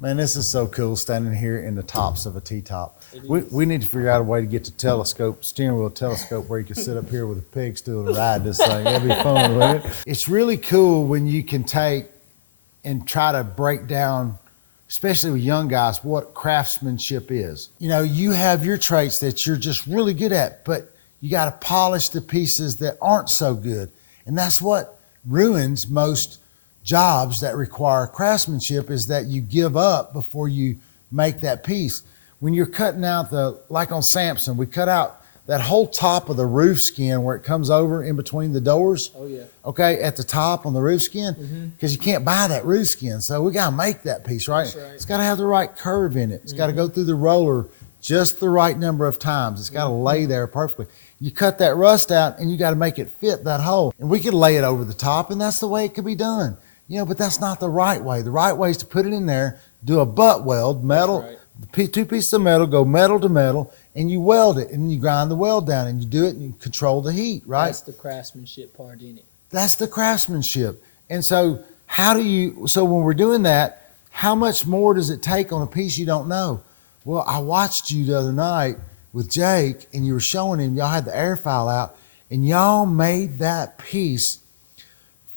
Man, this is so cool standing here in the tops of a T-top. We need to figure out a way to get the steering wheel telescope where you can sit up here with a pig stool and ride this thing. That'd be fun, wouldn't it? It's really cool when you can take and try to break down, especially with young guys, what craftsmanship is. You know, you have your traits that you're just really good at, but you got to polish the pieces that aren't so good. And that's what ruins most jobs that require craftsmanship, is that you give up before you make that piece. When you're cutting out like on Samson, we cut out that whole top of the roof skin where it comes over in between the doors. Oh yeah. Okay, at the top on the roof skin, because you can't buy that roof skin. So we gotta make that piece, right? That's right. It's gotta have the right curve in it. It's gotta go through the roller just the right number of times. It's gotta lay there perfectly. You cut that rust out and you gotta make it fit that hole. And we could lay it over the top, and that's the way it could be done. You know, but that's not the right way. The right way is to put it in there, do a butt weld, metal, two pieces of metal, go metal to metal, and you weld it, and then you grind the weld down, and you do it, and you control the heat, right? That's the craftsmanship part in it. That's the craftsmanship. And so so when we're doing that, how much more does it take on a piece you don't know? Well, I watched you the other night with Jake, and you were showing him, y'all had the air file out, and y'all made that piece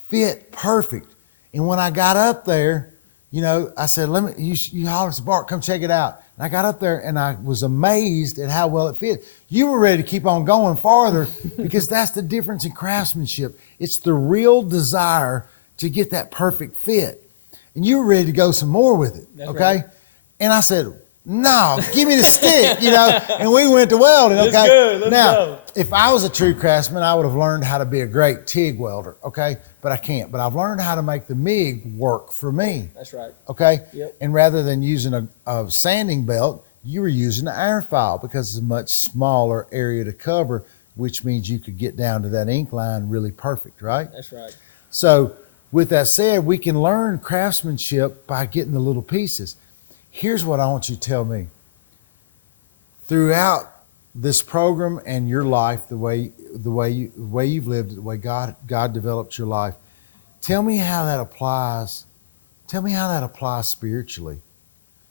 fit perfect. And when I got up there, you know, I said, you hollered to Bart, come check it out. And I got up there and I was amazed at how well it fit. You were ready to keep on going farther because that's the difference in craftsmanship. It's the real desire to get that perfect fit. And you were ready to go some more with it, That's okay? right. And I said, no, give me the stick, you know, and we went to welding, okay? Let's go, let's now, go. If I was a true craftsman, I would have learned how to be a great TIG welder, okay? But I can't. But I've learned how to make the MIG work for me. That's right. Okay? Yep. And rather than using a sanding belt, you were using an air file because it's a much smaller area to cover, which means you could get down to that ink line really perfect, right? That's right. So with that said, we can learn craftsmanship by getting the little pieces. Here's what I want you to tell me. Throughout this program and your life, the way you've lived it, the way God developed your life, tell me how that applies. Tell me how that applies spiritually,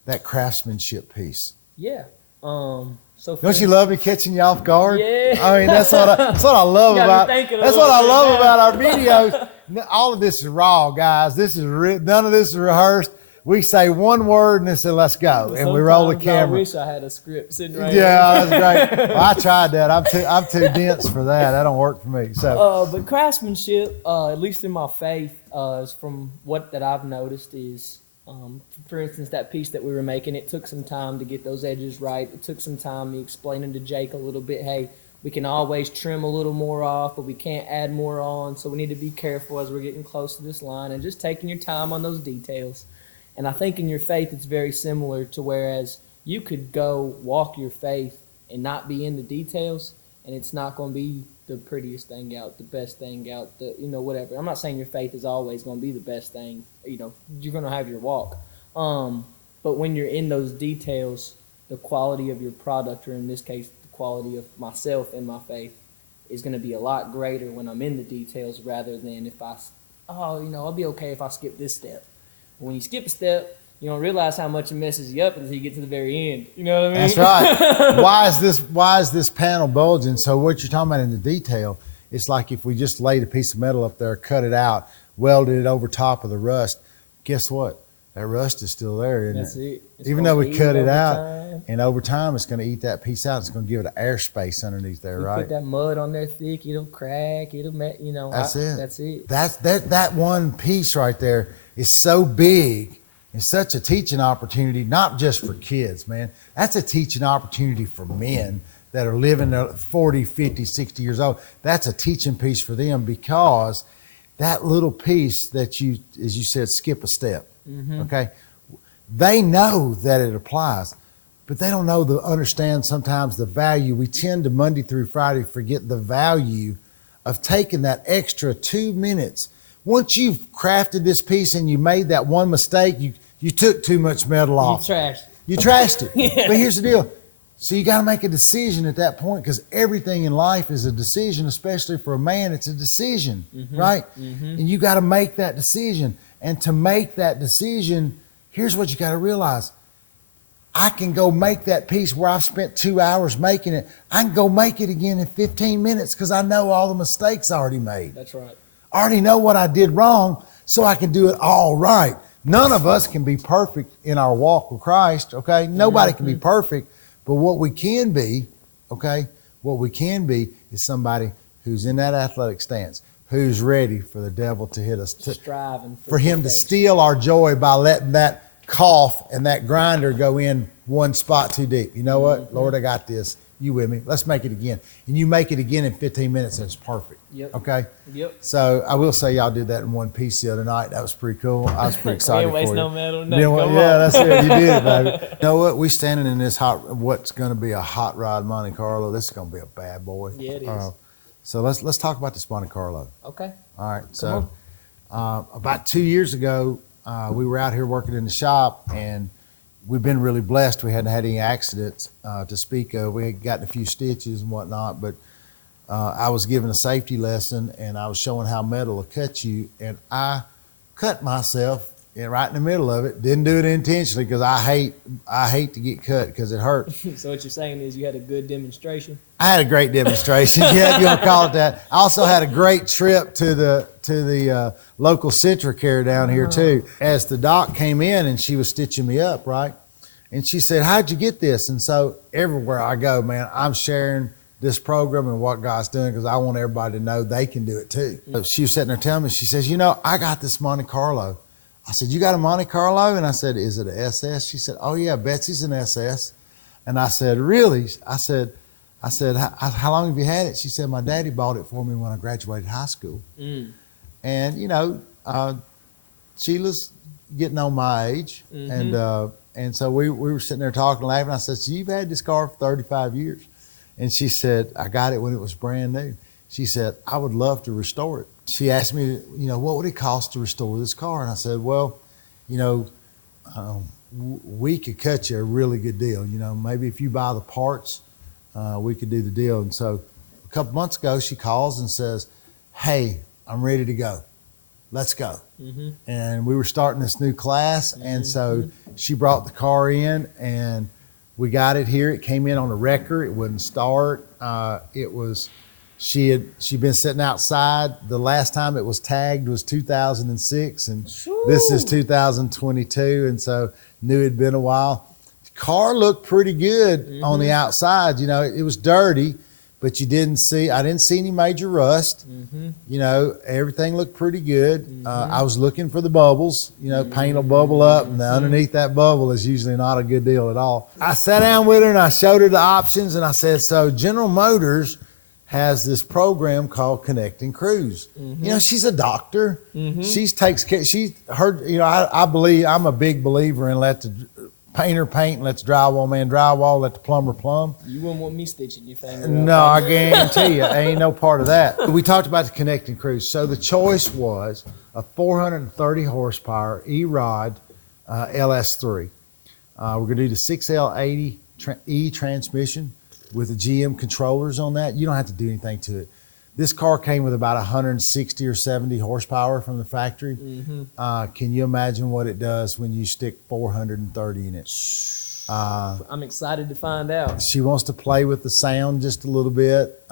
that craftsmanship piece. Yeah. Don't you love me catching you off guard? Yeah. I mean, that's what I love about. That's what I love about our videos. All of this is raw, guys. This is none of this is rehearsed. We say one word and then say, let's go. And we roll the camera. I wish I had a script sitting right Yeah, that's great. Well, I tried that. I'm too dense for that. That don't work for me. So, but craftsmanship, at least in my faith, is from what that I've noticed is, for instance, that piece that we were making, it took some time to get those edges right. It took some time me explaining to Jake a little bit, hey, we can always trim a little more off, but we can't add more on. So we need to be careful as we're getting close to this line and just taking your time on those details. And I think in your faith, it's very similar to whereas you could go walk your faith and not be in the details, and it's not going to be the prettiest thing out, the best thing out, whatever. I'm not saying your faith is always going to be the best thing. You're going to have your walk. But when you're in those details, the quality of your product, or in this case, the quality of myself and my faith, is going to be a lot greater when I'm in the details rather than if I'll be okay if I skip this step. When you skip a step, you don't realize how much it messes you up until you get to the very end. You know what I mean? That's right. Why is this panel bulging? So what you're talking about in the detail, it's like if we just laid a piece of metal up there, cut it out, welded it over top of the rust, guess what? That rust is still there, isn't That's it. Even though we cut it out, and over time it's going to eat that piece out. It's going to give it an airspace underneath there, right? Put that mud on there thick, it'll crack, That's it. That's it. That one piece right there is so big. It's such a teaching opportunity, not just for kids, man. That's a teaching opportunity for men that are living 40, 50, 60 years old. That's a teaching piece for them, because that little piece that you, as you said, skip a step, okay? They know that it applies, but they don't understand sometimes the value. We tend to Monday through Friday forget the value of taking that extra 2 minutes. Once you've crafted this piece and you made that one mistake, you took too much metal off. You trashed it. Yeah. But here's the deal. So you got to make a decision at that point, because everything in life is a decision, especially for a man. It's a decision, right? And you got to make that decision. And to make that decision, here's what you got to realize. I can go make that piece where I've spent 2 hours making it. I can go make it again in 15 minutes because I know all the mistakes I already made. That's right. I already know what I did wrong, so I can do it all right. None of us can be perfect in our walk with Christ, okay? Nobody can be perfect, but what we can be, okay, what we can be is somebody who's in that athletic stance, who's ready for the devil to hit us, Striving for him to steal our joy by letting that cough and that grinder go in one spot too deep. You know what? Lord, I got this. You with me? Let's make it again. And you make it again in 15 minutes and it's perfect. Yep. Okay? Yep. So I will say y'all did that in one piece the other night. That was pretty cool. I was pretty excited We ain't for waste you. no metal, Yeah, that's it. You did it, baby. You know what? We standing in this what's going to be a hot rod Monte Carlo. This is going to be a bad boy. Yeah, it is. So let's talk about this Monte Carlo. Okay. All right. So about 2 years ago, we were out here working in the shop, and we've been really blessed. We hadn't had any accidents to speak of. We had gotten a few stitches and whatnot, but I was given a safety lesson, and I was showing how metal will cut you, and I cut myself right in the middle of it. Didn't do it intentionally because I hate to get cut because it hurts. So what you're saying is you had a good demonstration? I had a great demonstration. Yeah, if you want to call it that. I also had a great trip to the local Centricare down here too. As the doc came in and she was stitching me up, right? And she said, "How'd you get this?" And so everywhere I go, man, I'm sharing this program and what God's doing because I want everybody to know they can do it too. So she was sitting there telling me, she says, "You know, I got this Monte Carlo." I said, "You got a Monte Carlo?" And I said, "Is it an SS?" She said, "Oh yeah, Betsy's an SS." And I said, "Really?" I said, how long have you had it? She said, "My daddy bought it for me when I graduated high school." And you know, Sheila's getting on my age, and so we were sitting there talking, laughing. I said, "So you've had this car for 35 years?" And she said, "I got it when it was brand new." She said, "I would love to restore it." She asked me, you know, what would it cost to restore this car? And I said, "Well, you know, we could cut you a really good deal. You know, maybe if you buy the parts, we could do the deal." And so a couple months ago, she calls and says, "Hey, I'm ready to go. Let's go." And we were starting this new class. And so she brought the car in and we got it here. It came in on a wrecker. It wouldn't start. She'd been sitting outside. The last time it was tagged was 2006, and this is 2022, and so knew it'd been a while. The car looked pretty good on the outside. You know, it was dirty, but I didn't see any major rust. You know, everything looked pretty good. I was looking for the bubbles. You know, paint will bubble up, and underneath that bubble is usually not a good deal at all. I sat down with her and I showed her the options, and I said, "So General Motors has this program called Connect and Cruise." You know, she's a doctor. She takes care. You know, I believe, I'm a big believer in let the painter paint and let the drywall man drywall, let the plumber plumb. You wouldn't want me stitching your finger. No, I guarantee you, ain't no part of that. We talked about the Connect and Cruise. So the choice was a 430 horsepower E-Rod LS3. We're gonna do the 6L80 E transmission with the GM controllers on that. You don't have to do anything to it. This car came with about 160 or 70 horsepower from the factory. Can you imagine what it does when you stick 430 in it? I'm excited to find out. She wants to play with the sound just a little bit,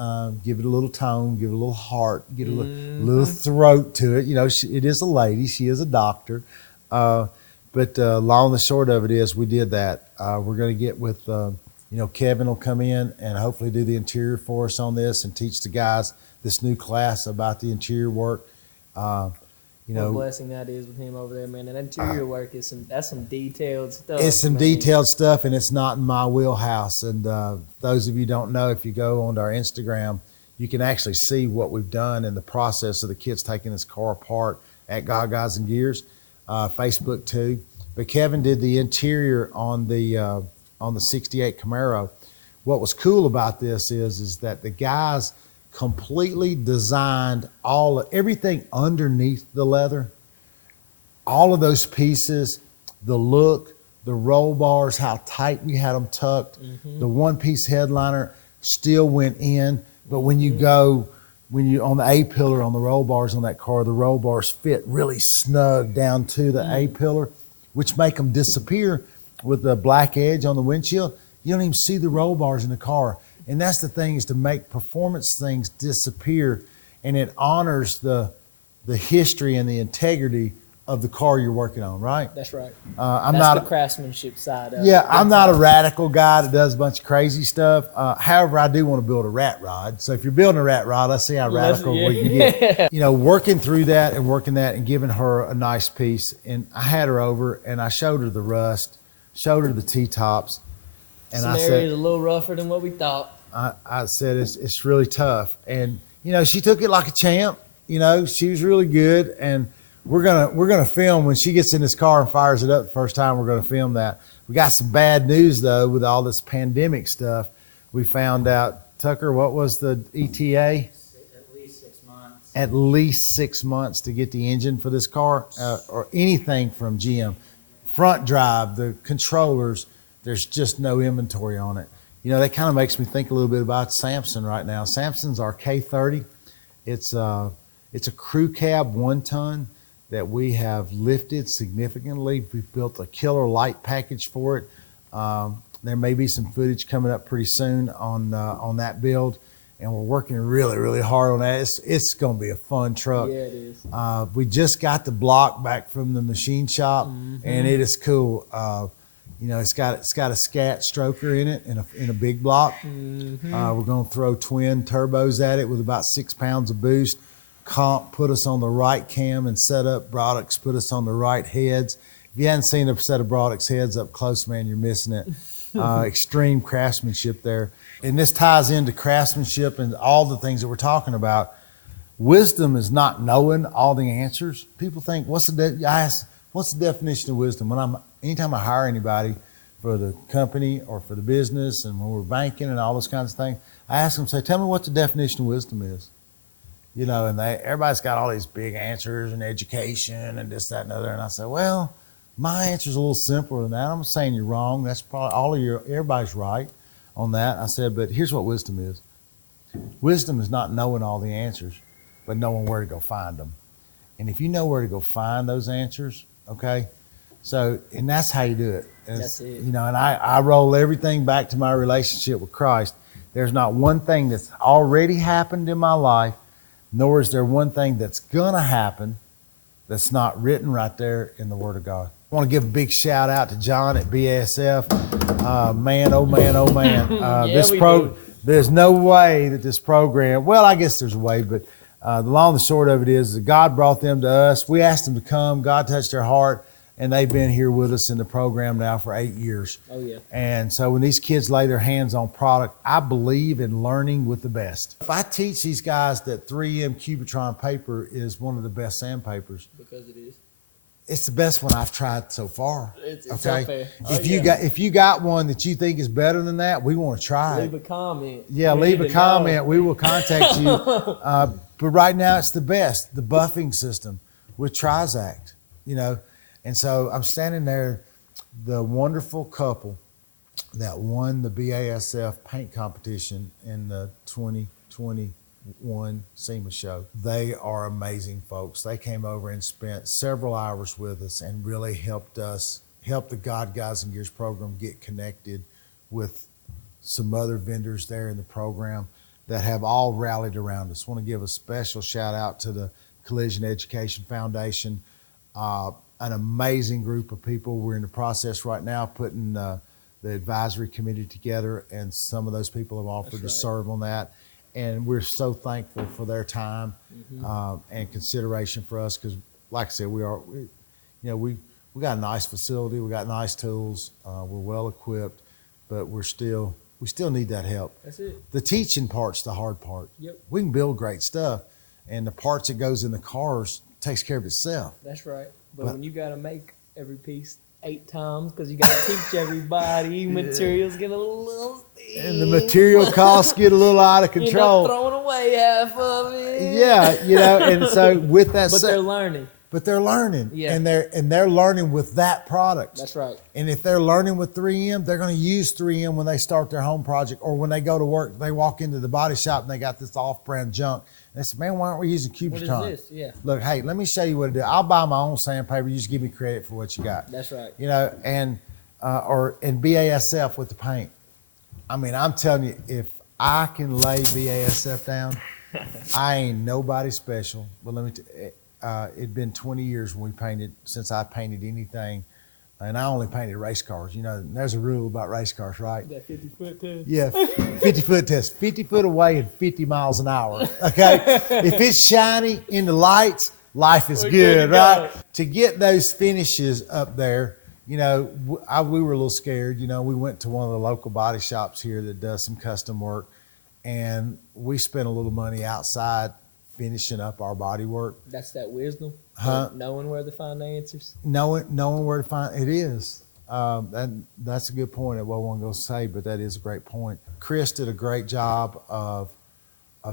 give it a little tone, give it a little heart, get a little throat to it. You know, it is a lady. She is a doctor. But long and short of it is we did that. We're going to get with... you know, Kevin will come in and hopefully do the interior for us on this and teach the guys this new class about the interior work. You know, what a blessing that is with him over there, man. And interior work is some detailed stuff. It's some man. detailed stuff, and it's not in my wheelhouse. And those of you who don't know, if you go onto our Instagram, you can actually see what we've done in the process of the kids taking this car apart at Gagas and Gears, Facebook too. But Kevin did the interior on the 68 Camaro. What was cool about this is that the guys completely designed everything underneath the leather, all of those pieces, the look, the roll bars, how tight we had them tucked, the one-piece headliner still went in, but when you on the A-pillar on the roll bars on that car, the roll bars fit really snug down to the A-pillar. which make them disappear with the black edge on the windshield. You don't even see the roll bars in the car. And that's the thing, is to make performance things disappear, and it honors the history and the integrity of the car you're working on, right? That's right. I'm That's not the craftsmanship side of it. Yeah, I'm not a time. radical guy that does a bunch of crazy stuff. However, I do want to build a rat rod. So if you're building a rat rod, let's see how radical we can get. You know, working through that and working that and giving her a nice piece. And I had her over and I showed her the rust, showed her the T-tops. And Some I areas said, a little rougher than what we thought. I said, it's really tough. And, you know, she took it like a champ. You know, she was really good. And we're gonna film when she gets in this car and fires it up the first time. We're gonna film that. We got some bad news though with all this pandemic stuff. We found out, Tucker, what was the ETA? At least 6 months. At least 6 months to get the engine for this car, or anything from GM. Front drive, the controllers, there's just no inventory on it. You know, that kind of makes me think a little bit about Samson right now. Samson's our K30. It's a crew cab 1 ton that we have lifted significantly. We've built a killer light package for it. There may be some footage coming up pretty soon on that build, and we're working really, really hard on that. It's going to be a fun truck. Yeah, it is. We just got the block back from the machine shop, and it is cool. You know, it's got a scat stroker in it in a big block. We're going to throw twin turbos at it with about 6 pounds of boost. Comp put us on the right cam and set up. Brodix put us on the right heads. If you hadn't seen a set of Brodix heads up close, man, you're missing it. Extreme craftsmanship there. And this ties into craftsmanship and all the things that we're talking about. Wisdom is not knowing all the answers. People think, what's the definition of wisdom? Anytime I hire anybody for the company or for the business, and when we're banking and all those kinds of things, I ask them, say, tell me what the definition of wisdom is. You know, and everybody's got all these big answers and education and this, that, and the other. And I say, well, my answer's a little simpler than that. I'm saying you're wrong. That's probably everybody's right on that. I said, but here's what wisdom is. Wisdom is not knowing all the answers, but knowing where to go find them. And if you know where to go find those answers, okay, so, and that's how you do it. That's it. You know, and I roll everything back to my relationship with Christ. There's not one thing that's already happened in my life, nor is there one thing that's going to happen that's not written right there in the Word of God. I want to give a big shout out to John at BASF. Man, oh man, oh man. There's no way that this program, well, I guess there's a way, but the long and the short of it is that God brought them to us. We asked them to come. God touched their heart, and they've been here with us in the program now for 8 years. Oh, yeah. And so when these kids lay their hands on product, I believe in learning with the best. If I teach these guys that 3M Cubitron paper is one of the best sandpapers, Because it is. it's the best one I've tried so far. It's okay. so fair. If you got one that you think is better than that, we want to try Leave it. a comment. Yeah, We leave need a to comment. know. We will contact you. But right now, it's the best. The buffing system with Trizact, you know. And so I'm standing there, the wonderful couple that won the BASF paint competition in the 2021 SEMA show. They are amazing folks. They came over and spent several hours with us and really help the God, Guys, and Gears program get connected with some other vendors there in the program that have all rallied around us. I want to give a special shout out to the Collision Education Foundation, an amazing group of people. We're in the process right now putting the advisory committee together, and some of those people have offered to serve on that. And we're so thankful for their time and consideration for us, because, like I said, we got a nice facility, we got nice tools, we're well equipped, but we still need that help. That's it. The teaching part's the hard part. Yep. We can build great stuff, and the parts that goes in the cars takes care of itself. That's right. But when you got to make every piece 8 times because you got to teach everybody, materials get a little steep. And the material costs get a little out of You end control. up throwing away half of it. Yeah, you know, and so with that But said, they're learning. but they're learning, Yeah. and they're learning with that product. That's right. And if they're learning with 3M, they're going to use 3M when they start their home project, or when they go to work. They walk into the body shop and they got this off-brand junk, They said, man, why aren't we using What is Cubiton? this? Yeah, Look, hey, let me show you what to do. I'll buy my own sandpaper. You just give me credit for what you got. that's right. You know, and BASF with the paint. I mean, I'm telling you, if I can lay BASF down, I ain't nobody special. But let me it'd been 20 years since I painted anything. And I only painted race cars. You know, there's a rule about race cars, right? That 50-foot test. Yeah, 50-foot test, 50 foot away and 50 miles an hour, okay? If it's shiny in the lights, life is good, right? To get those finishes up there, you know, we were a little scared. You know, we went to one of the local body shops here that does some custom work, and we spent a little money outside finishing up our body work. That's that wisdom. Huh? Knowing where to find the answers. Knowing where to find it is. That's a good point. I wasn't going to say, but that is a great point. Chris did a great job of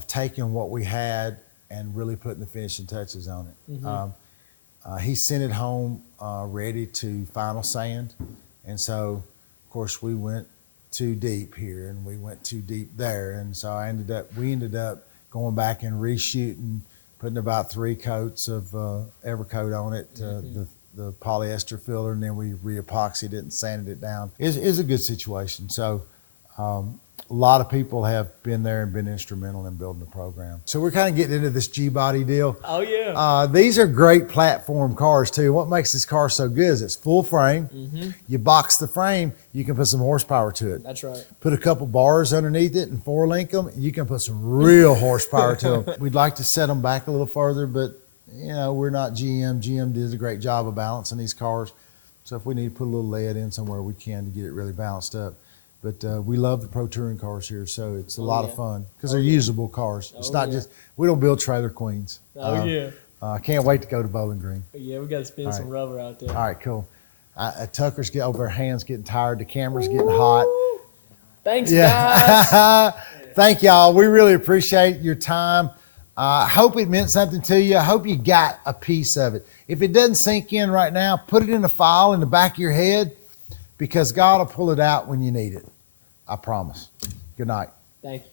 taking what we had and really putting the finishing touches on it. Mm-hmm. He sent it home ready to final sand, and so of course we went too deep here and we went too deep there, and so we ended up going back and reshooting, putting about 3 coats of Evercoat on it, the polyester filler, and then we re-epoxied it and sanded it down. It's a good situation. So a lot of people have been there and been instrumental in building the program. So we're kind of getting into this G-body deal. Oh, yeah. These are great platform cars too. What makes this car so good is it's full frame. Mm-hmm. You box the frame, you can put some horsepower to it. That's right. Put a couple bars underneath it and 4-link them, you can put some real horsepower to them. We'd like to set them back a little further, but you know, we're not GM. GM does a great job of balancing these cars. So if we need to put a little lead in somewhere, we can to get it really balanced up. But we love the Pro Touring cars here, so it's a lot of fun because they're usable cars. It's not just, we don't build trailer queens. I can't wait to go to Bowling Green. Yeah, we got to spin some rubber out there. All right, cool. Tucker's getting over, her hands getting tired. The camera's getting hot. Thanks, guys. Thank y'all. We really appreciate your time. I hope it meant something to you. I hope you got a piece of it. If it doesn't sink in right now, put it in a file in the back of your head because God will pull it out when you need it. I promise. Good night. Thank you.